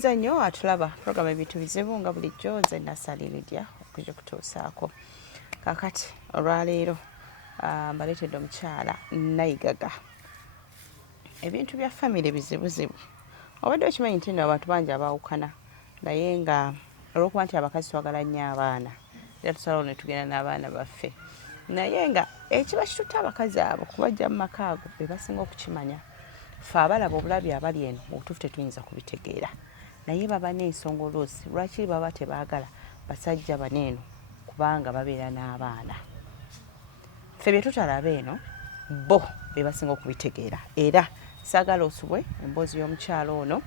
Nkwaniza nnyo atulaba program ebintu bizibu nga bulijjo nze Nassali Lydia okujja kutuusaako. Kakati olwaleero mbaleetedde omukyala Nayigaga. Ebintu bya famire bizibuzibu. Obadde okimanyi nti nno abantu bangi abaawukana naye nga olw'okuba nti abakazi twagala nnyo abaana era tusalawo ne tugenda n'abaana baffe naye nga ekiba kitutta abakazi abo kubajja mu maka ago be basinga okukimanya. Ffe abalaba obulabi abali eno mu butuufu tetuyinza kubitegeera naye baba n'ensonga oluusi lwaki baba tebaagala basajja baneeno kubanga babeera n'abaana. Ffe bye tutalaba eno bo be basinga okubitegeera era saagala osubwe emboozi y'omukyalo ono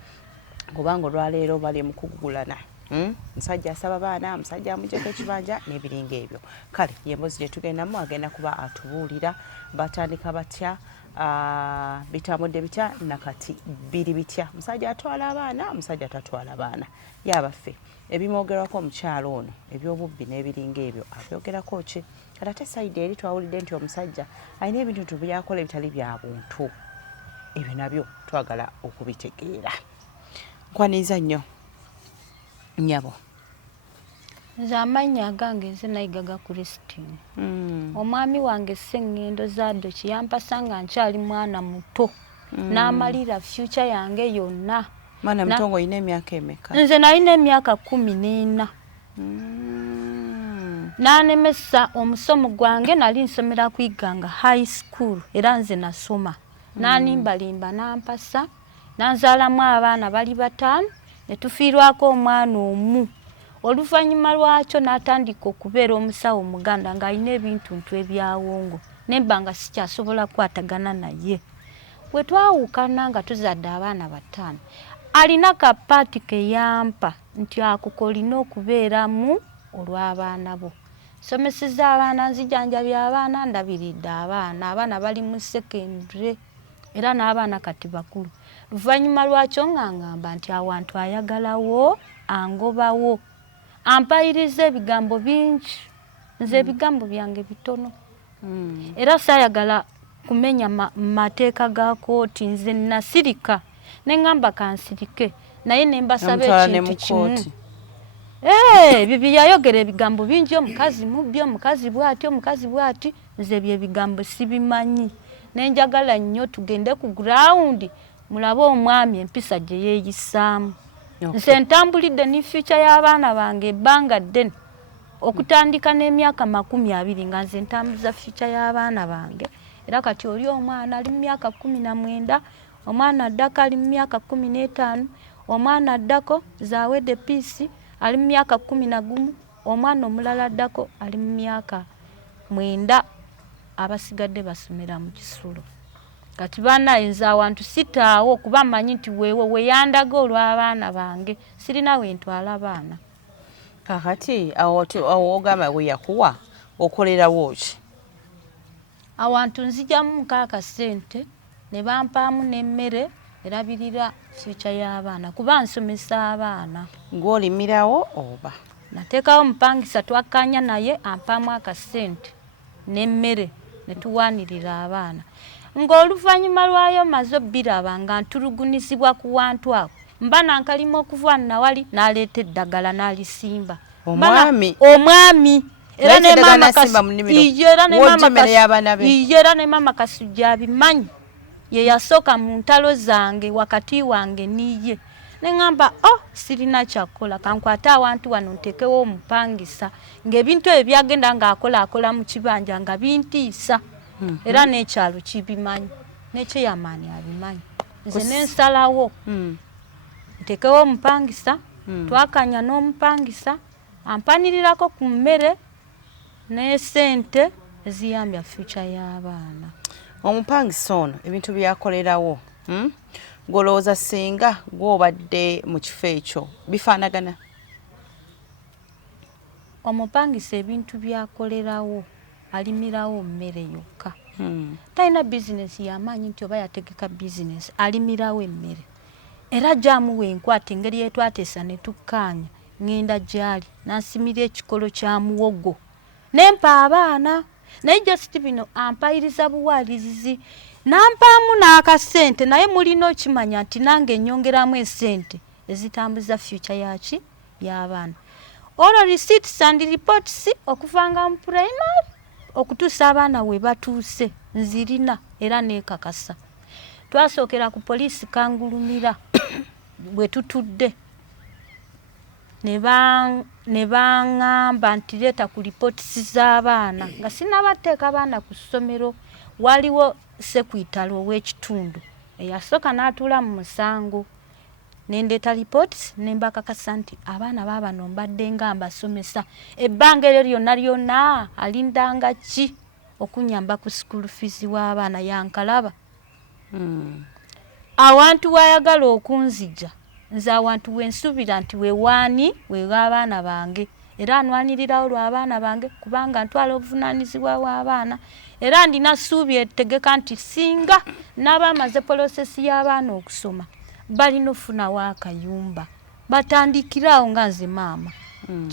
kubanga olwaleero bali mu kugugulana. Musajja asaba baana, musajja amugyeko ekibanja n'ebiringa ebyo. Kale y'emboozi gye tugendamu agenda kuba atubuulira batandika batya bitambudde bitya nakati biri bitya. Musajja atwala abaana, omusajja tatwala baana. Yabaffe ebimwogerwako omukyalo ono ebyobubbi n'ebiringa ebyo abyogerako ki? Kati ate sayidi eri twawulidde nti omusajja alina ebintu byakola ebitali bya buntu. Ebyo nabyo twagala okubitegeera. Nkwaniza nnyo nnyabo. Nze amannya agange nze Nayigaga Christine. Omwami wange Sseŋŋendo Zaddoki yampasa nga nkyali mwana muto n'amalira future yange yonna. Mwana muto ng'olina emyaka emeka? Nze nalina emyaka 14. N'anemesa omusomo gwange nali nsomera ku Iganga high school era nze nasoma. N'animbalimba n'ampasa n'anzaalamu abaana bali 5 ne tufiirwako omwana omu. Oluvannyuma lwakyo n'atandika okubeera omusawo Muganda ng'alina ebintu ebyawongo nemba nga sikyasobola kukwatagana naye. Bwe twawukana nga tuzadde abaana 5 alina kapaati ke yampa nti akuko olina okubeeramu olw'abaana bo. Somesezza abaana, nzijanjabya abaana, ndabiridde abaana bali mu secondary era n'abaana kati bakulu. Luvannyuma lwakyo ng'angamba nti awantu ayagalawo angobawo. Ampayiriza ebigambo bingi. Nze ebigambo byange bitono. Era saayagala kumenya mateeka ga kooti. Nze nasirika neŋŋamba kansirike naye ne mbasaba ekintu kimu. Bibi yayogera ebigambo bingi, omukazi mubbi, omukazi bw'ati, omukazi bw'ati. Nze bye bigambo sibimanyi. Nenjagala nnyo tugende ku ground mulabe omwami empisa gye yeeyisaamu. Nze ntambulidde ne future y'abaana bange ebbanga ddene okutandika n'emyaka 20 nga nze ntambuza future y'abaana bange. Era kati oli omwana ali mu myaka 19, omwana addako ali mu myaka 15, omwana addako Zawedde Peace ali mu myaka 11, omwana omulala addako ali mu myaka 9 abasigadde basomera mu Kisulo. Kati banaye nze awantu sitaawo kuba mmanyi nti weewo weyandaga olw'abaana bange sirina we ntwala baana. Kakati awo ogamba we yakuwa okolerawo ki? Awantu nzijamu nkaaka ssente ne bampaamu n'emmere erabirira future y'abaana kuba nsomesa abaana. Ng'olimirawo oba? Nateekawo omupangisa twakkaanya naye ampaamu akasente n'emmere ne tuwaanirira abaana. Ng'oluvannyuma lwayo maze biraba nga ntulugunisibwa ku wantu awo mba nankalima okuva nawali n'aleeta eddagala n'alisimba. Omwami era ne mama Kasujja abimanyi ye yasooka mu ntalo zange wakati wange niye. Neŋŋamba sirina kyakola kankwate awantu wano ntekewo omupangisa ng'ebintu ebyo byagenda ng'akola mu kibanja nga bintiisa. Era n'ekyalo kibimanyi n'ekyeyamaani abimanyi. Nze n'ensalawo ntekewo omupangisa, twakanya n'omupangisa ampanirirako ku mmere n'esente eziyambya future y'abaana. Omupangisa ono ebintu byakolerawo ng'olowooza singa gw'obadde mu kifo ekyo bifaanagana? Omupangisa ebintu byakolerawo alimirawo mmere yokka. Talina bizinesi y'amaanyi nti oba yategeka bizinesi alimirawo emmere. Era gyamuwa enkwata engeri yetwateesa ne tukkaanya ngenda gyali n'ansimira ekikolo kya muwogo nempa abaana. Naye just bino ampayiriza buwaalizi n'ampaamu n'akasente naye mulina okimanya nti nange nnyongeramu esente ezitambuza future yaki y'abaana. All receipts and reports okuvanga mu primary okutuusa abaana we batuuse nzirina era neekakasa. Twasookera ku poliisi Kangulumira bwe tutudde ne baŋŋamba nti leeta ku reports z'abaana nga sinnabateeka abaana ku ssomero. Waliwo sekuitalo ow'ekitundu eyasooka n'atuula mu musango nendeeta reports nembakakasa nti abaana baabano mbadde nga mbasomesa ebbanga eryo lyonna lyonna alindanga ki okunyamba ku school fees w'abaana yankalaba. Awantu wayagala okunzija nze awantu wensuubira nti wewaani wew'abaana bange era anwanirirawo lw'abaana bange kubanga ntwala obuvunaanyizibwa bw'abaana era ndina ssuubi etegeka nti singa n'abamaze polosesi y'abaana okusoma balina ofunawo akayumba batandikirawo nga nze maama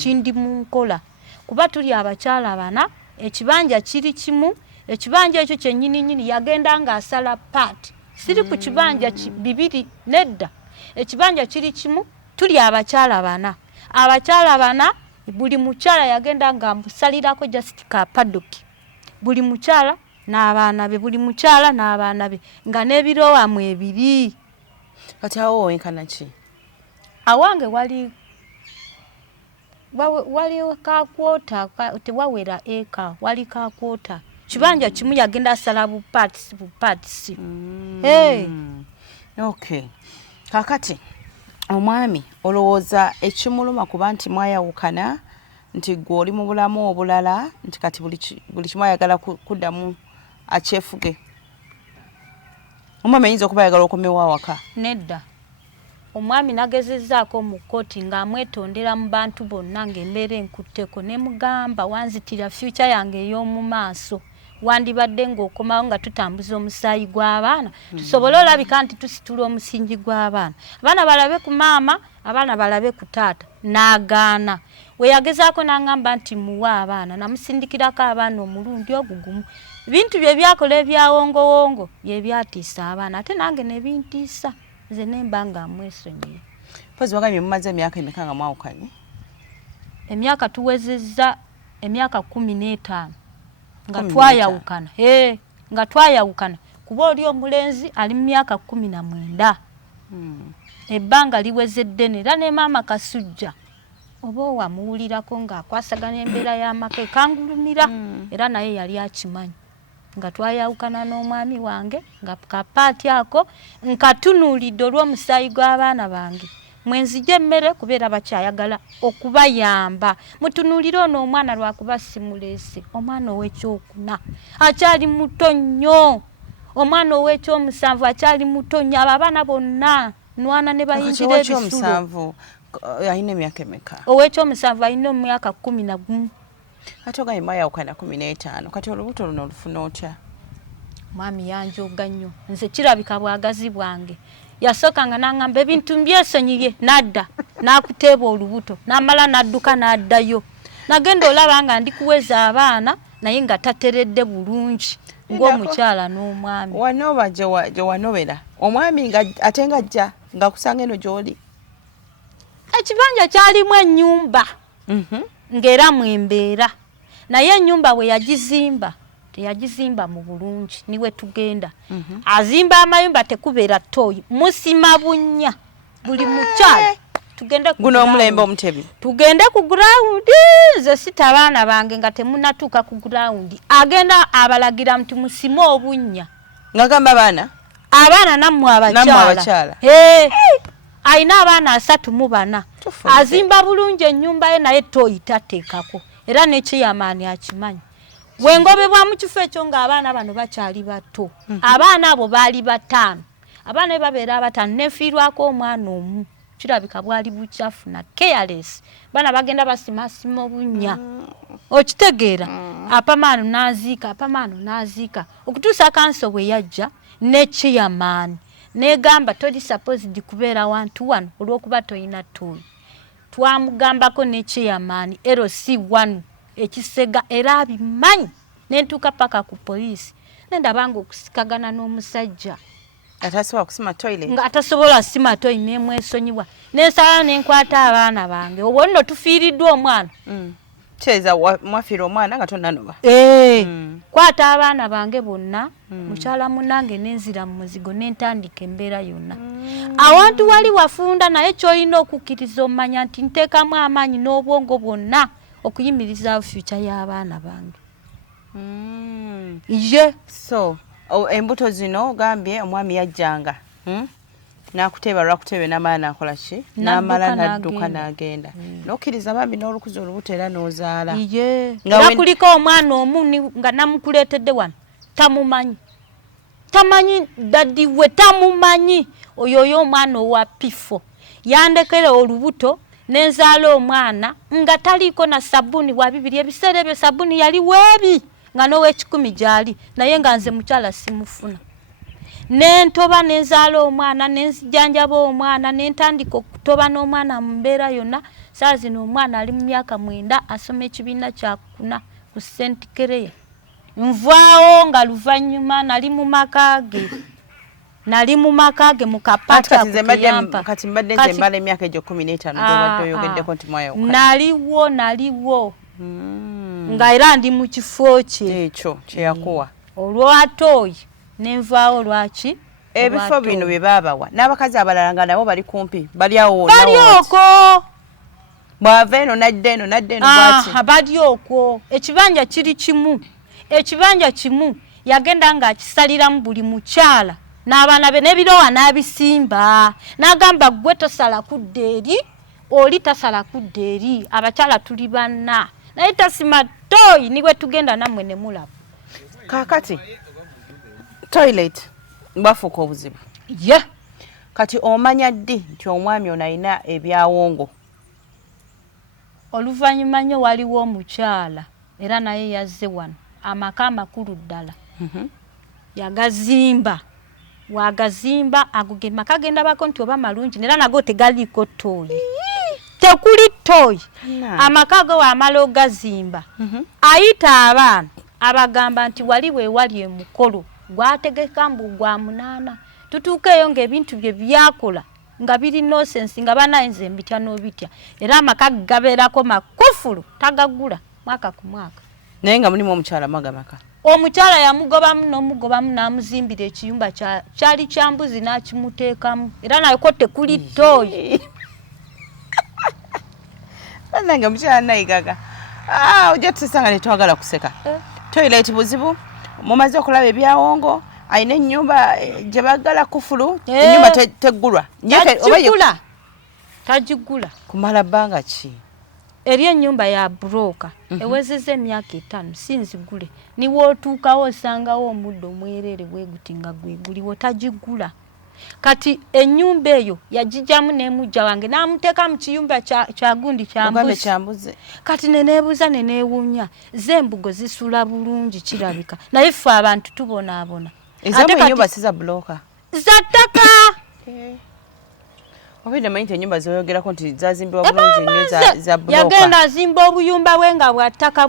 kindi mu nkola kuba tuli abakyala bana ekibanja kiri kimu. Ekibanja ekyo kyennyini yagenda ng'asala paati siri ku kibanja bibiri nedda. Ekibanja kiri kimu tuli abakyala bana. Abakyala bana buli mukyala yagenda nga mbusalirako just ka padoki buli mukyala n'abaana be buli mukyala n'abaana be nga n'ebiroowamu ebiri. Kati awo wenkana ki? Awange wali kakwota tewawera eka wali kakwota kibanja kimu yagenda asala bupaatisi. Okay. Kakati omwami olowooza ekimuluma kuba nti mwayawukana nti gwe oli mu bulamu obulala nti kati buli kimu ayagala kuddamu akyefuge? Omwami ayinza okuba ayagala okomewo awaka? Nedda. Omwami nagezezzaako mu kkooti ng'amwetondera mu bantu bonna ng'embeera enkutteko ne mugamba wanzitira future yange ey'omu maaso wandibadde ng'okomawo nga tutambuza omusaayi gw'abaana tusobole olabika nti tusitula omusingi gw'abaana abaana balabe ku maama abaana balabe ku taata. N'agaana. We yagezaako n'aŋŋamba nti muwe abaana namusindikirako abaana omulundi ogugumu. Bintu bye byakola ebyawongowongo bye byatiisa abaana ate nange ne bintiisa nze nemba nga mwesonyiye. Pozi wagambye mumaze emyaka emeka nga mwawukanye? Emyaka tuwezezza emyaka 15 nga twayawukana. Nga twayawukana kuba oli omulenzi ali mu myaka 19. Ebbanga liwezedde era ne maama Kasujja oba wamuwulirako ng'akwasaganya embeera y'amaka Kangulumira era naye yali akimanyi nga twayawukana n'omwami wange nga kapaati ako nkatunuulidde olw'omusaayi gw'abaana bange mwenzije emmere kubeera bakyayagala okubayamba. Mutunuulire ono omwana lwakuba simuleese omwana ow'ekyokuna akyali muto nnyo omwana ow'ekyomusanvu akyali muto nnyo abo abaana bonna nwana ne bayingira ebisulo. Ayina emyaka emeka? Ow'ekyomusanvu ayina emyaka 11. Kati ogambye mwayawukana 15 kati olubuto luno olufuna otya? Mwami yanjoga nnyo nze kirabika bwagazi bwange yasooka nga n'aŋŋamba ebintu mbyesonyiye nadda n'akuteeba olubuto n'amala n'adduka n'addayo. Nagenda olaba nga ndi kuweza abaana naye nga tateredde bulungi ng'omukyala n'omwami. Wanoba gye wanobera omwami ate nga ajja ng'akusanga eno gy'oli? Ekibanja kyalimu ennyumba ng'era mwembeera naye ennyumba bwe yagizimba teyagizimba mu bulungi niwe tugenda. Azimba amayumba tekubeera ttooyi musima bunnya buli mukyala tugende ku guno omulembe omutebi tugende ku gurawundi nze sita abaana bange nga temunatuuka ku gurawundi agenda abalagira nti musime obunnya. Ng'agamba abaana nammwe abakyala ayina abaana 34 azimba bulungi ennyumba ye naye ttooyi tateekako era n'ekiyamaani akimanyi. Wengobebwa mu kifo ekyo ng'abaana bano bakyali bato abaana abo baali 5 abaana babeera 5 nefiirwako omwana omu kirabika bwali buchafu na careless bana bagenda basimasima obunnya okitegeera apamaano naziika okutuusa kanso bwe yajja ne chairman negamba toli supposed kubeera wantu wano olw'okuba toyina ttooyi. Twamugambako ne chairman LC1 ekisega era abimanyi nentuuka paka ku poliisi nendabanga okusikagana n'omusajja atasobola kusima toilet nga atasobola sima toilet nemwesonyiwa nensala nenkwata abaana bange obwo nno tufiiriddwa omwana kyeza mwafira omwana nga tonanoba kwata abaana bange bonna mukyala munange nenzira mu muzigo nentandika embeera yonna awantu wali wafunda naye kyolina okukkiriza omanya nti nteekamu amaanyi n'obwongo bwonna okuyimiriza future y'abaana bange ye so embuto zino ogambye omwami yajjanga nakuteba lwakutebe n'amala nakola ki n'amala nadduka n'agenda nokkiriza bambi n'olukuzi olubuto era n'ozaala era kuliko omwana omu nga namukuleetedde wano tamumanyi daddi we tamumanyi oyo omwana owa pifo yandekera olubuto nenzaala omwana nga taliiko na sabuni wa bibiri ebiseera ebyo sabuni yali weebi nga n'ow'ekikumi gyali naye nga nze mukyala simufuna nentoba nenzaala omwana nenzijanjaba omwana nentandika okutoba n'omwana mu mbeera yonna saa zino omwana ali mu myaka 9 asoma ekibiina kyakuna ku St. Kereya nvaawo nga luvannyuma nali mu maka ge mu kapata kati mbadde nze mbala emyaka egyo 15 ndobadde oyogeddeko nti mwayawukana naliwo nga era ndi mu kifo kye ekyo kyeyakuwa olwatooyi nenvaawo lwaki ebifo bino bye baabawa n'abakazi abalala nga nabo bali kumpi baliawo bali okwo bwava eno nadde eno bwati bali okwo ekibanja kiri kimu ekibanja kimu yagenda nga akisaliramu buli mukyala n'abaana be n'ebirowa n'abisimba n'agamba gwe tosala kudda eri oli tasala kudda eri abakyala tuli banna naye tasima toyi niwe tugenda nammwe ne mulaba kaakati toilet bafuuka obuzibu kati omanya ddi nti omwami ono alina ebyawongo oluvannyuma nnyo waliwo omukyala era naye yazze wano amaka amakulu ddala yagazimba wagazimba agugema kagenda bako nti oba malungi nera nago tegaliiko toyi tekuli toyi amaka go wamala ogazimba ayita abaana abagamba nti wali wewali emukolo gwategeka mbu gwa 8 tutuukeeyo ng'ebintu bye byakola nga biri nonsense nga banayinza embitya n'obitya era amaka gabeerako makufulu tagagula mwaka ku mwaka naye nga mulimu omukyala magamaka omukyala yamugobamu n'omugobamu n'amuzimbira ekiyumba kyali kya mbuzi n'akimuteekamu era nayeko tekuli toyi bannange omukyala nayigaga ojja tusanga netwagala kuseka toilet buzibu mumaze okulaba ebyawongo ayina ennyumba gye baggala kufulu ennyumba teggulwa tagigula kumala bbanga ki eri ennyumba ya broka ewezeza emyaka 5 sinzigule niwe otuukawo osangawo omuddo omwerere bweguti nga gweguliwo tagigula kati ennyumba eyo yagijjamu n'emujja wange n'amuteeka mu kiyumba kya gundi kyambuzi kati neneebuuza neneewuunya z'embugo zisula bulungi kirabika naye ffe abantu tubonaabona enyumba si za buloka za ttaka obidde manyi nti ennyumba zeyogerako nti zazimbibwa bulungi nnyo za buloka yagenda azimba obuyumba bwe nga bwattaka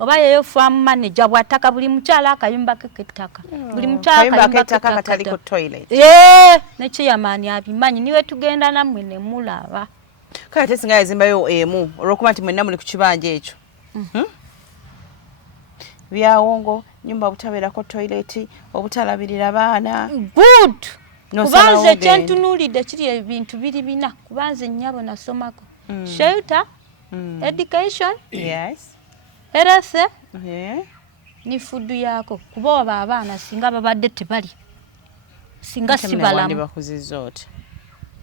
oba yeyo farm manager bwattaka buli mukyala akayumba ke kettaka buli mukyala akayumba katali ku toilet nekyeyamaani abimanyi niwe tugenda nammwe ne mulaba kale tesinga yazimbayo emu olwokuba nti mwenna muli ku kibanja ekyo byawongo nyumba obutabeerako toilet obutalabirira baana good kubanze kyentunuulidde kiri ebintu biri bina kubanze nnyabo nasomako shelter education health ni food yako kuba oba abaana singa babadde tebali singa sibalamu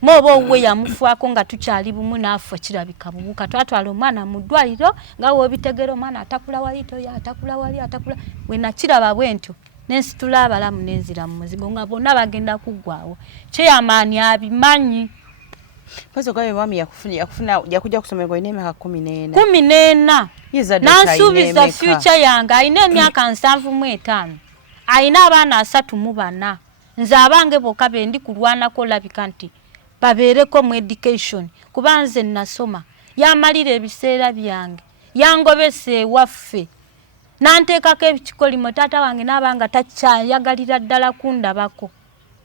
mobo we yamufuako nga tukyali bumu naafa kirabika bubuka twatwala omwana mu ddwaliro nga wobitegera omwana atakula wali toya atakula wali atakula we nakiraba bwentyo nensitula abalamu nenzira mu muzigo nga bonna bagenda kuggwawo kyeyamaani abimanyi Pazo gawe mami yakufuna yakuja kusomerwa ine emyaka 14 nansuubiza future yange ayina emyaka 75 ayina abaana 3 nze abange bokka bendi kulwanako labika nti babeereko mu education kuba nze nasoma yamalira ebiseera byange yangobese ewaffe nanteekako ekikolimo taata wange n'abanga takyayagalira ddala kundabako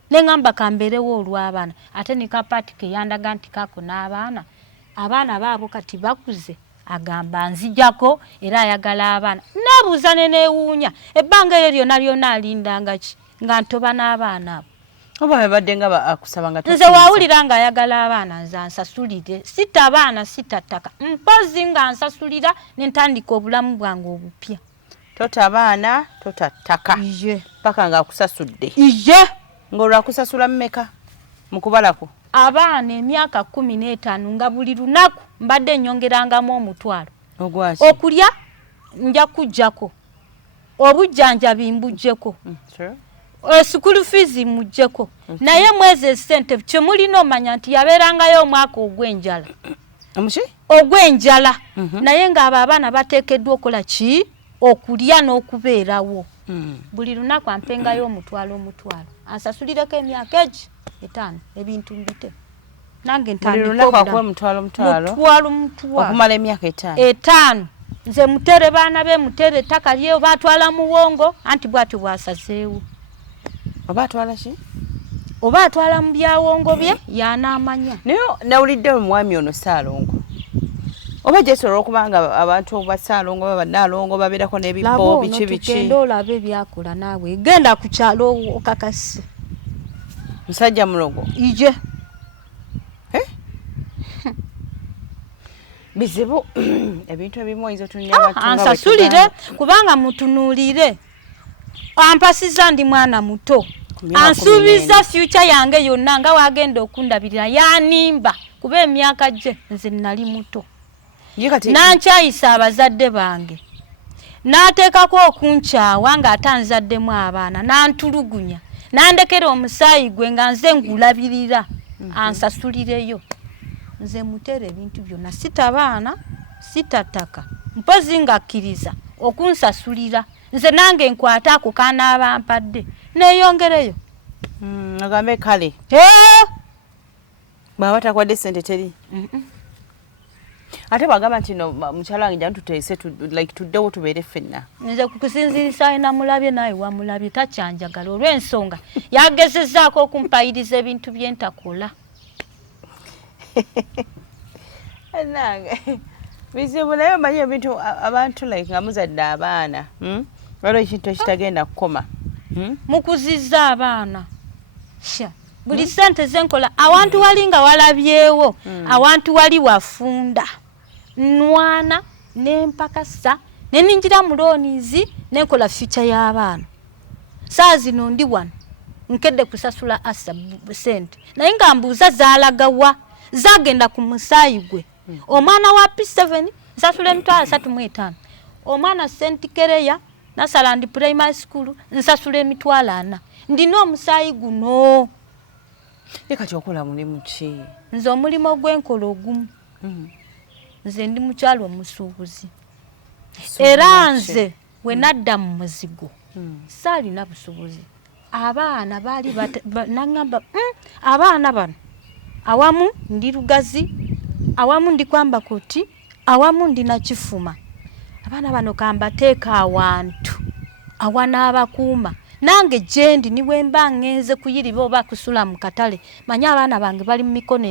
ne ngamba kambeerewo olw'abaana ate ne kapaati ke yandaga nti kako n'abaana abaana baabo kati bakuze agamba nzijako era ayagala abaana nabuuza ne neewuunya ebbanga eryo lyonna lyonna alindanga ki nga ntoba n'abaana abo oba babadde nga akusaba nga nze waawulira ng'ayagala abaana nze ansasulire sita abaana sita ttaka mpozi nga nsasulira ne ntandika obulamu bwange obupya tota abaana tota ttaka iye paka nga akusasudde iye ng'olwakusasula mmeka mu kubalako abaana emyaka 15 nga buli lunaku mbadde nnyongerangamu omutwalo ogwaki okulya nja kujjako obujjanjabi mbujjeko school fees mujjeko naye mwezi esente kyemulina omanya nti yabeerangayo omwaka ogw'enjala ogw'enjala naye ng'abo abaana bateekeddwa okola ki okulya n'okubeerawo buli lunaku ampengayo omutwalo ansasulireko emyaka egi 5 ebintu mbite nange ntandika okumala emyaka 5 nze mutere baana be mutere ettaka lyeyo batwala muwongo anti bwatyo bwasazeewo oba atwala ki oba atwala mu byawongo bye yanaamanya naye nawulidde omwami ono Ssaalongo oba gyesobola okubanga abantu ba Ssaalongo baba Nnaalongo babeerako n'ebibbo biki tugenda olaba ebyakola naawe genda ku kyalo okakasi musajja mulogo ije bizibu ebintu ebimu oyinza otunya ansasulire kubanga mutunuulire ampasiza ndi mwana muto ansuubiza future yange yonna nga wagenda okundabirira yanimba kuba emyaka gye nze nali muto nankyayisa abazadde bange n'ateekako okunkyawa ng'atanzaddemu abaana n'antulugunya nandekera omusaayi gwe nga nze ngulabirira ansasulireyo nze mutere ebintu byonna sita baana sita ttaka mpozi ngakkiriza okunsasulira nze nange nkwata ako kaanaaba mpadde neeyongereyo agambe kale bw'aba takwadde sente teri ate bwagamba nti no mukyala wange janu tuteese tuddewo tubeere ffenna nze kukusinzirisa alina mulabye naye wamulabye takyanjagala olw'ensonga yagezezaako okumpayiriza ebintu bye ntakola nange bizibu naye omanyi ebintu abantu nga muzadde abaana waliwo ekintu ekitagenda kukoma mukuzizza abaana buli sente zenkola awantu wali nga walabyewo awantu wali wafunda nwana nempakasa neninjira mu loonizi nenkola future y'abaana saa zino ndi wano nkedde kusasula asa sente naye nga mbuuza zaalagawa zagenda ku musaayi gwe omwana wa P7 nsasula emitwalo 35 omwana St. Kereya Nasalandi Primary School nsasula emitwalo 4 ndina omusaayi guno kati okola mulimu ki nze omulimu ogw'enkola ogumu nze ndi mukyalo omusuubuzi era nze we nadda mu muzigo saalina busubuzi abaana baali nangamba abaana bano awamu ndi Lugazi awamu ndi kwamba koti awamu ndi Nakifuma abaana bano kambateeka awantu awanaabakuuma nange gyendi niwe mba ngenze kuyiriba oba kusula mu katale manya abaana bange bali mu mikono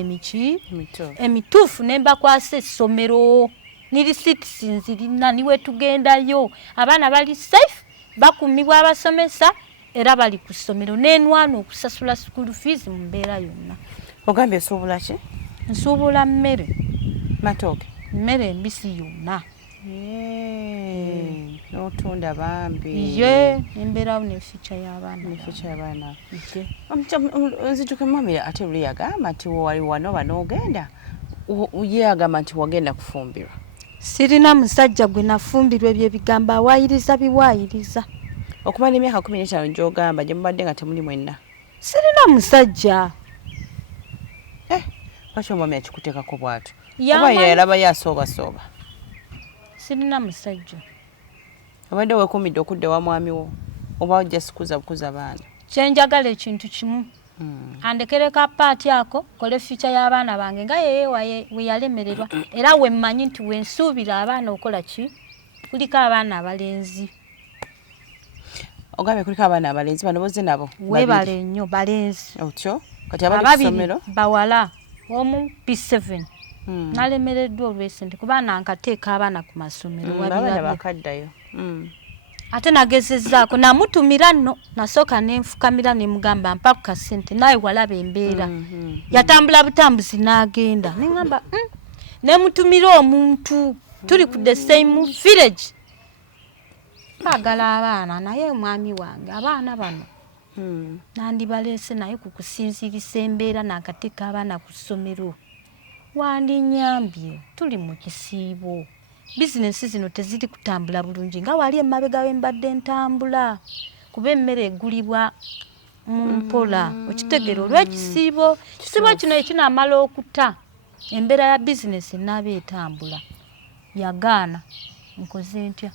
emituufu ne mbakwasa essomero niri citizenship niwe tugendayo abaana bali safe bakumibwa abasomesa era bali ku ssomero n'enwana okusasula school fees mu mbeera yonna ogambye osuubula ki nsuubula mmere matooke mmere embisi yonna n'otunda bambi ye embeerawo ne future y'abaana nzijuke mwamira ate luli yagamba nti wali wano banoogenda ye agamba nti wagenda kufumbirwa sirina musajja gwe nafumbirwa ebyo ebigambo awaayiriza biwaayiriza okumala emyaka 15 gy'ogamba gye mubadde nga temuli mwenna sirina musajja lwaki omwami akikuteekako bw'atyo oba yalaba yasoobasooba sirina musajja obadde weekuumidde okudda wa mwami wo oba ojja sikuza bukuza baana kyenjagala ekintu kimu andekere ka paati ako kole future y'abaana bange nga yeye we yalemererwa era we mmanyi nti wensuubira abaana okola ki kuliko abaana abalenzi Ogambye kuliko abaana abalenzi bano boze nabo. Webale nnyo balenzi. Otyo. Kati abali kusomero bawala omu P7. Nalemereddwa olw'esente kuba nankateeka abaana ku masomero wabira bakaddayo. Ate nagezezzaako namutumira nno nasooka nenfukamira ne mugamba mpa ku kasente naye walaba embeera. Yatambula butambuzi n'agenda neŋŋamba nemutumira omuntu tuli ku the same village. Bagala abaana naye mwami wange abaana bano nandibaleese naye ku kusinzirisa embeera n'akateeka abaana ku ssomero. Wandinyambye tuli mu kisiibo. Bizinesi zino teziri kutambula bulungi nga wali emabega wembadde ntambula kuba emmere egulibwa mu mpola okitegeera olw'ekisiibo. Kisiibo kino ekinaamala okuta embeera ya bizinesi enaaba etambula. Yagaana nkoze ntya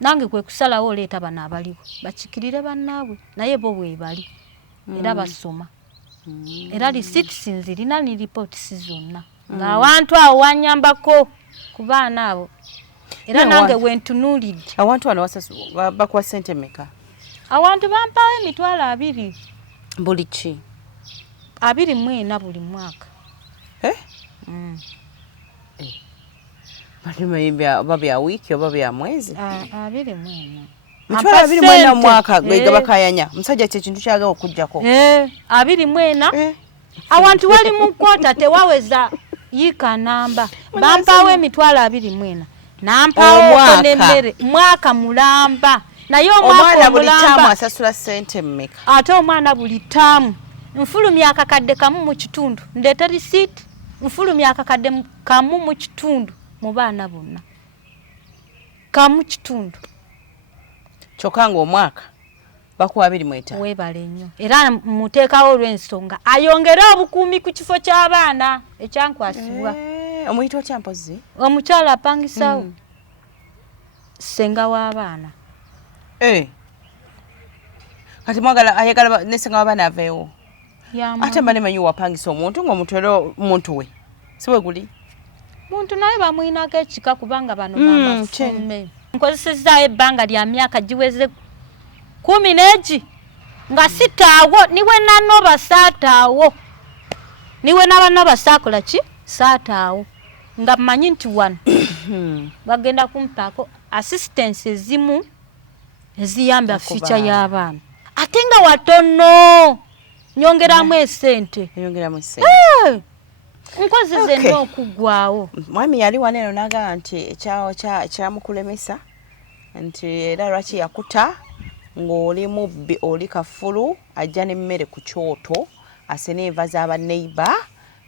nange kwe kusalawo oleeta bano abaliwo bakikirire bannaabwe naye bo bwe bali era basoma era receipts nzirina ni reports zonna ng'awantu awo wanyambako ku baana abo era nange wentunuulidde. Awantu wano bakuwa ssente mmeka? Awantu bampawo emitwalo 2. Buli ki? 24 buli mwaka. Oba bya wiiki oba bya mwezi? 24. Mitwalo 24 mwaka gwega bakayanya. Musajja kye kintu kyagala okujjako. 24. Awantu wali mu kwota tewaweza yika namba. Bampawo emitwalo 24. Nampawo n'emmere mwaka mulamba. Naye omwaka buli taamu asasula ssente mmeka? Ate omwana buli taamu nfulumya akakadde kamu mu kitundu ndeeta receipt nfulumya akakadde kamu mu kitundu mu baana bonna kamu kitundu kyokka ng'omwaka bakuwa 25. Weebale nnyo era muteekawo olw'ensonga ayongere obukuumi ku kifo ky'abaana ekyankwasibwa. Omuyita otya mpozi? Omukyala apangisawo ssenga w'abaana. Kati mwagala ayagala nesenga w'abaana aveewo. Ate mba nemanyi wapangisa omuntu ng'omuntu era omuntu we si bwe guli muntu naye bamuyinako ekika kubanga bano bamafume. Nkozesezaayo ebbanga lya myaka giweze 10 nga sitaawo niwe nanoba saataawo niwe nabanoba saakola ki saataawo nga mmanyi nti wano bagenda kumpaako assistance ezimu eziyamba ficha y'abaana ate nga watono nyongeramu esente. Nkozeze nnyo okuggwawo. Mwami yali wano eno n'agamba nti ekyawo kyamukulemesa nti era lwaki yakuta ng'oli mubbi oli kafulu ajja n'emmere ku kyoto asena enva z'abaneiba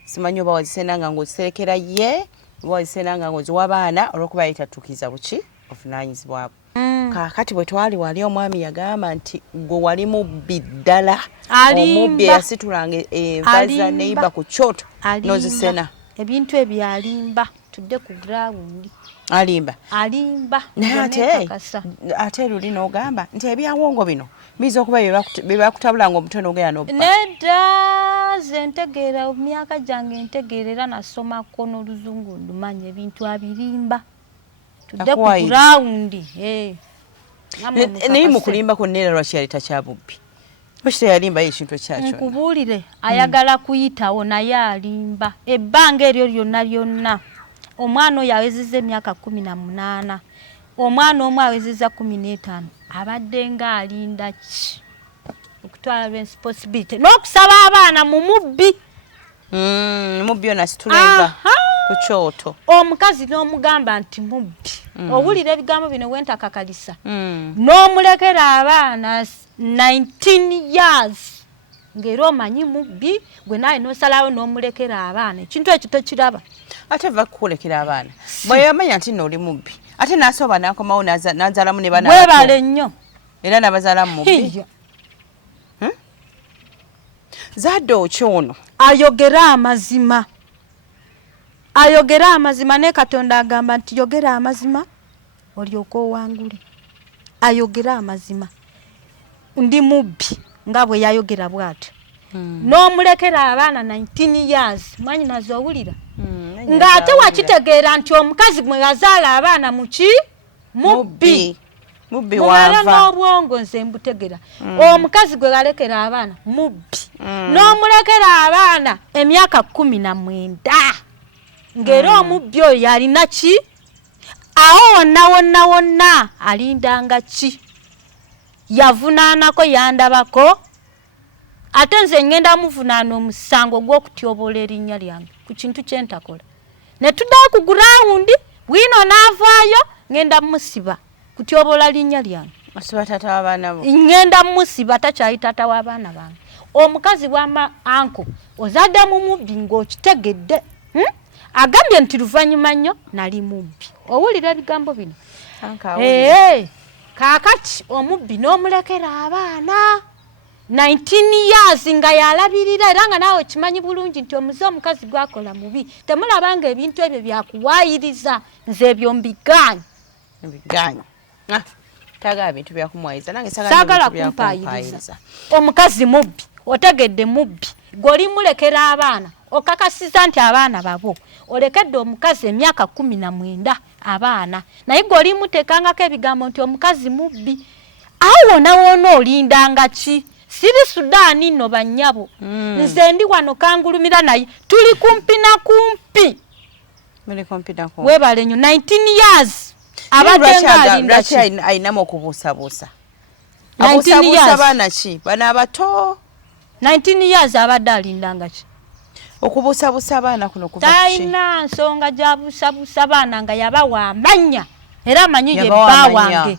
simanyi oba wazisenanga ng'oziserekera ye oba wazisenanga ng'oziwa abaana olw'okuba yitatuukiza buki ovunaanyizibwabwe. Kaakati bwe twali wali omwami yagamba nti gwe wali mubbi ddala omubbi eyasitulanga enva za neiba ku kyoto n'ozisena. Ebintu ebyo alimba tudde ku ground. Alimba naye ate luli n'ogamba nti ebyawongo bino biza okuba bye bakutabulanga omutono ogera n'obba. Nedda ze ntegeera mu myaka gyange ntegeera era nasomako n'oluzungu ndumanya ebintu abirimba tudde ku ground. Naye mu kulimba kwonna era lwaki yali takyabubbi? Lwaki teyalimbayo ekintu ekyakyo? Nkubuulire ayagala kuyitawo naye alimba ebbanga eryo lyonna. Omwana oyo awezezza emyaka 18 omwana omu awezezza 15 abadde nga alinda ki okutwala responsibility n'okusaba abaana mu mubbi. Mubbi ono asitula ku kyoto. Omukazi n'omugamba nti mubbi. Owulira ebigambo bino wentakakalisa n'omulekera abaana 19 years ng'era omanyi mubbi gwe naye n'osalawo n'omulekera abaana ekintu ekyo tokiraba. Ate va kukulekera abaana bwe yamanya nti n'oli mubbi ate n'asoba n'akomawo n'azaalamu ne baana webale nnyo era n'abazaalamu mubbi. Zadde okyono ayogera amazima ne Katonda agamba nti yogera amazima olyoka owangule. Ayogera amazima ndi mubbi nga bwe yayogera bw'atyo. N'omulekera abaana 19 years mwanyi nazowulira ng'ate wakitegeera nti omukazi mwe yazaala abaana muki mubbi. mubbi mumala wava n'obwongo nze mbutegera omukazi gwe galekera abaana mubbi n'omulekera abaana emyaka 19 ng'era omubbi oyo yalina ki awo wonna alindanga ki yavunaanako yandabako ate nze ngenda muvunaana omusango gw'okutyobola erinnya lyange ku kintu kye ntakola ne tuddayo ku gurawundi bwino n'avaayo ngenda musiba kutyobola linnya lyange asiba tata w'abaana bo ngenda musiba takyayi tata w'abaana bange omukazi w'ama anko ozadde mu mubbi ng'okitegedde agambye nti luvannyuma nnyo nali mubbi owulira ebigambo bino kaakati omubbi n'omulekera abaana 19 years nga yalabirira era nga naawe kimanyi bulungi nti omuze omukazi gwakola mubi temulabanga ebintu ebyo byakuwaayiriza nze ebyo mbiganya tagala bintu byakumwayiza nange saagala kumpaayiriza omukazi mubbi otegedde mubbi goli mulekera abaana okakasiza nti abaana babo olekedde omukazi emyaka 19 abaana naye goli mutekangako ebigambo nti omukazi mubbi awo wona olindanga ki siri Sudaani nno bannyabo nze ndi wano kangulumira naye tuli kumpi na kumpi webale nnyo 19 years abadde ng'alinda ki ayinamu okubuusabuusa abuusabuusa baana ki bana abato 19 years abadde alindanga ki okubuusabuusa abaana kuno kuva talina nsonga gy'abuusabuusa abaana nga yabawa amanya era amanyi ye bba wange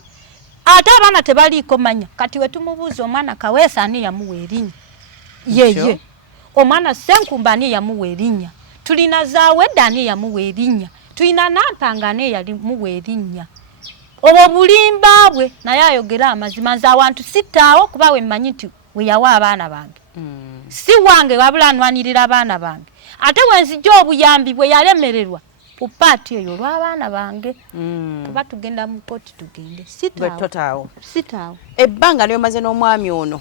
ate abaana tebaliiko manya kati we tumubuuza omwana Kaweesa ani yamuwa erinnya yeye omwana Senkumba ani yamuwa erinnya tulina Zaawedde ani yamuwa erinnya tulina Nampanga ani yamuwa erinnya obwo bulimba bwe naye ayogera amazima nze awantu sittaawo kuba we mmanyi nti we yawa abaana bange si wange wabula anwanirira abaana bange ate wenzijja obuyambi bwe yalemererwa ku paati eyo olw'abaana bange kuba tugenda mu kooti tugende sitaawo ebbanga lyomaze n'omwami ono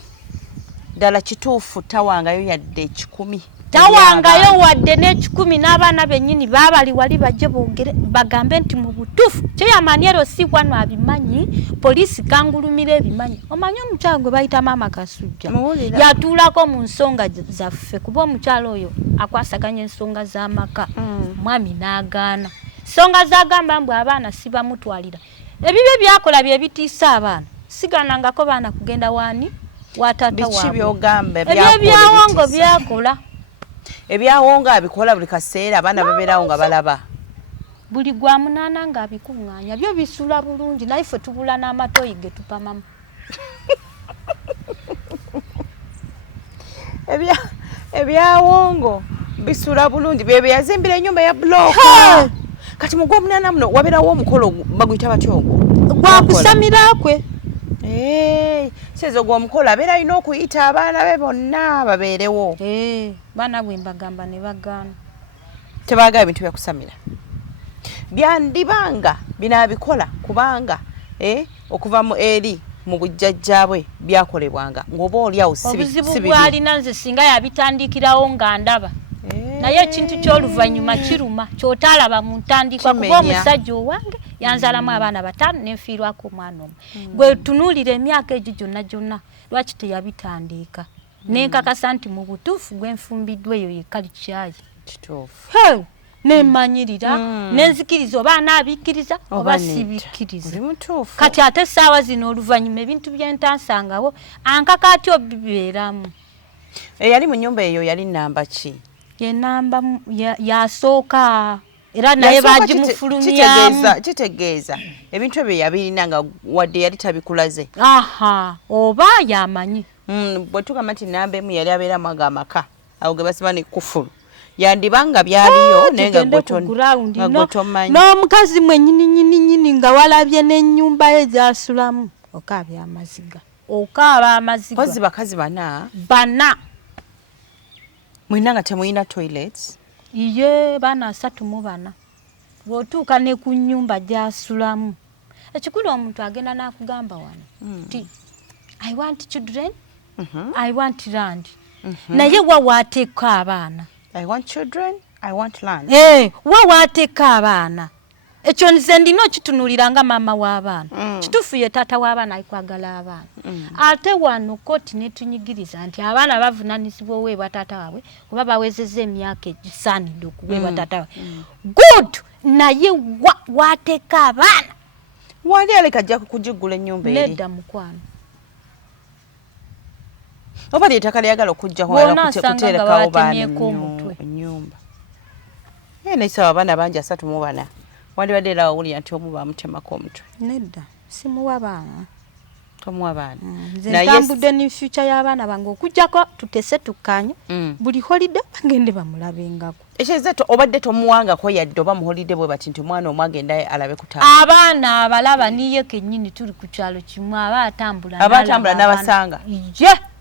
ddala kituufu tawangayo yadde 10 tawangayo wadde n'10 n'abaana bennyini baabali wali bajje boogere bagambe nti mu butuufu kyeyamanyero si wano abimanyi poliisi kangulumira ebimanyi omanyi omukyalo gwe bayita maama Kasujja yatuulako mu nsonga zaffe kuba omukyalo oyo akwasaganya ensonga z'amaka mwami n'agaana nsonga zagamba mbwe abaana sibamutwalira ebibyo byakola bye bitiisa abaana siganangako baana kugenda wani watata waabwe ebyawongo byakola ebyawongo abikola buli kaseera abaana babeerawo nga balaba buli gwa munaana nga abikuŋŋaanya byo bisula bulungi naye ffe tubula n'amatoyi ge tupamamu ebyawongo bisula bulungi byebyo yazimbira ennyumba ya bulooka kati mu gw'omunaana muno wabeerawo omukolo baguyita batya ogwo gwakusamirakwe sezo gw'omukolo abeera alina okuyita abaana be bonna babeerewo baana bwe mbagamba ne bagaana tebaagala bintu byakusamira byandibanga binaabikola kubanga okuva mu eri mu bujjajjaabwe byakolebwanga ng'oba oli awo obuzibu bwalina nze singa yabitandikirawo nga ndaba naye ekintu ky'oluvannyuma kiruma ky'otaalaba mu ntandikwa kuba omusajja owange yanzalamu abaana 5 nenfiirwako omwana omu gwe tunuulira emyaka egyo gyonna lwaki teyabitandiika nenkakasa nti mu butuufu gwenfumbiddwa eyo yekali kyayi kituufu nemanyirira nenzikiriza oba anaabikiriza oba sibikkiriza kati ate essaawa zino oluvannyuma ebintu byentansangawo ankaka atyo bibeeramu eyali mu nnyumba eyo yali nnamba ki ye namba yasooka era naye bagimufulumyamu kitegeeza ebintu ebyo yabirina nga wadde yali tabikulaze oba yamanyi bwe tugamba nti namba emu yali abeeramu ago amaka awo ge basiba ne kufulu yandibanga byaliyo naye nga gwe n'omukazi mwennyini nga walabye n'ennyumba ye gy'asulamu okaabya amaziga okaaba amaziga kozi bakazi bana mwina nga temuyina toilets iye baana 3 bw'otuuka ne ku nnyumba gy'asulamu ekikulu omuntu agenda n'akugamba wano nti I want children I want land naye wa waateeka abaana I want children I want land wa waateeka abaana ekyo nze ndina okitunulira nga maama w'abaana kituufu ye taata w'abaana alikwagala abaana ate wano kooti netunyigiriza nti abaana bavunanyizibwa oweebwa taata waabwe oba bawezezza emyaka egisaanidde okuweebwa taata waabwe good naye waateeka abaana wali aleka ajja kukugiggula ennyumba eri nedda mukwano oba lyetaka lyagala okujja kuterekawo baana ennyumba naisaba abaana bangi 34 wandibadde era wawulira nti omu bamutemako omutwe nedda simuwa baana tomuwa baana nze ntambudde ne future y'abaana bange okujjako tutese tukkanya buli holide bagende bamulabengako ekyezeto obadde tomuwangako yadde oba muholide bwe bati nti omwana omu agenda alabe kutaaba abaana abalaba niye kennyini tuli ku kyalo kimu aba atambula n'abasanga ye